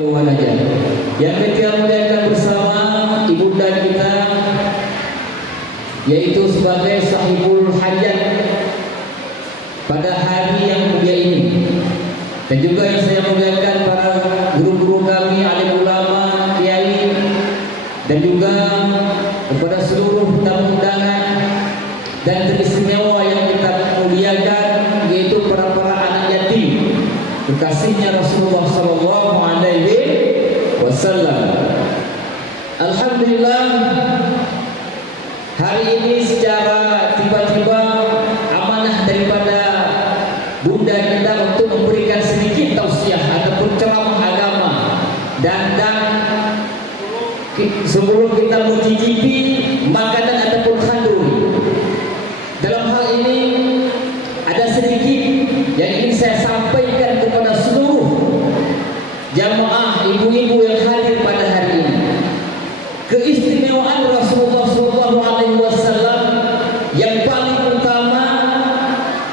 jauhan aja. Yang ketiga muliakan bersama ibunda kita, yaitu sebagai sahibul hajat pada hari yang mulia ini. Dan juga yang saya muliakan para guru-guru kami, alim ulama, kiai, dan juga kepada seluruh tamu undangan dan teristimewa yang kita muliakan, yaitu para anak yatim kekasihnya Rasulullah Sallallahu Alaihi Wasallam. Alhamdulillah, hari ini secara tiba-tiba amanah daripada bunda kita untuk memberikan sedikit tausiah ataupun ceramah agama, dan sebelum kita mencicipi makanan ataupun khanduri. Dalam hal ini ada sedikit yang ingin saya sampaikan kepada seluruh jamaah ibu-ibu yang hadir pada hari ini. Keistimewaan Rasulullah SAW yang paling utama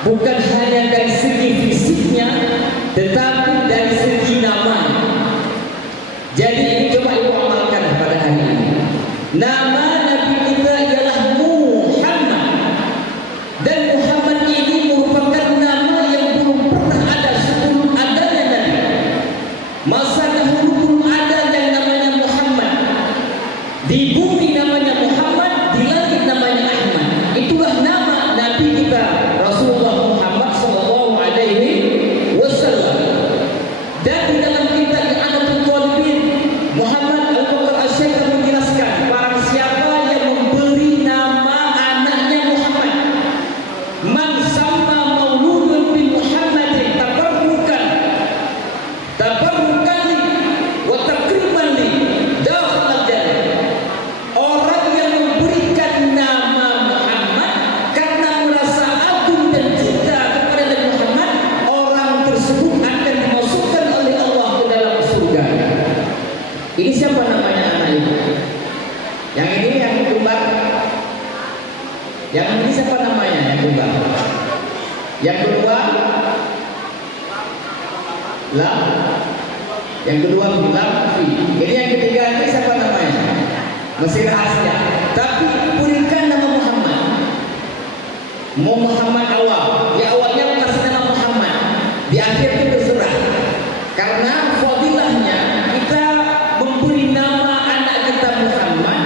bukan hanya dari segi fisiknya, tetapi dari segi namanya. Jadi coba ibu amalkan pada hari ini. Nama Nabi kita ialah Muhammad, dan Muhammad ini merupakan nama yang belum pernah ada sebelum adanya Nabi. Masa dahulu belum ada yang namanya Muhammad. Di bumi namanya Muhammad, di langit namanya Ahmad. Itulah nama Nabi kita Rasulullah Muhammad Sallallahu Alaihi Wasallam. Dan di dalam kitab Adatul Talibin, Muhammad Al-Bakar Al-Syekh menjelaskan barang siapa yang memberi nama anaknya Muhammad, man sama mauludun bin Muhammadin tabarrukan wa takriman li dakhala jannah. Orang yang memberikan nama Muhammad karena merasa agung dan cinta kepada Nabi Muhammad, orang tersebut akan dimasukkan oleh Allah ke dalam surga. Ini siapa namanya anak itu? Yang ini yang kembar. Yang ini siapa namanya yang kembar? Yang kedua Lam. Yang kedua Lam. Ini yang ketiga ini siapa namanya? Masih rahasia. Tapi berikan nama Muhammad. Muhammad awal. Di awalnya kasih nama Muhammad. Di akhir itu terserah. Karena fadilahnya kita memberi nama anak kita Muhammad.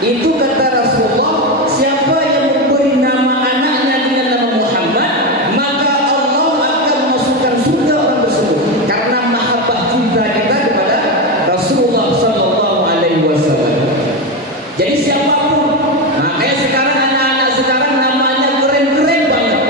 Itu kata Rasulullah, siapa yang memberi nama anaknya dengan nama Muhammad, maka Allah akan masukkan surga orang tersebut. Karena mahabbah cinta kita kepada Rasulullah Sallallahu Alaihi Wasallam. Jadi siapapun, nah kayak sekarang anak-anak sekarang namanya keren-keren banget.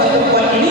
tempat-tempat ini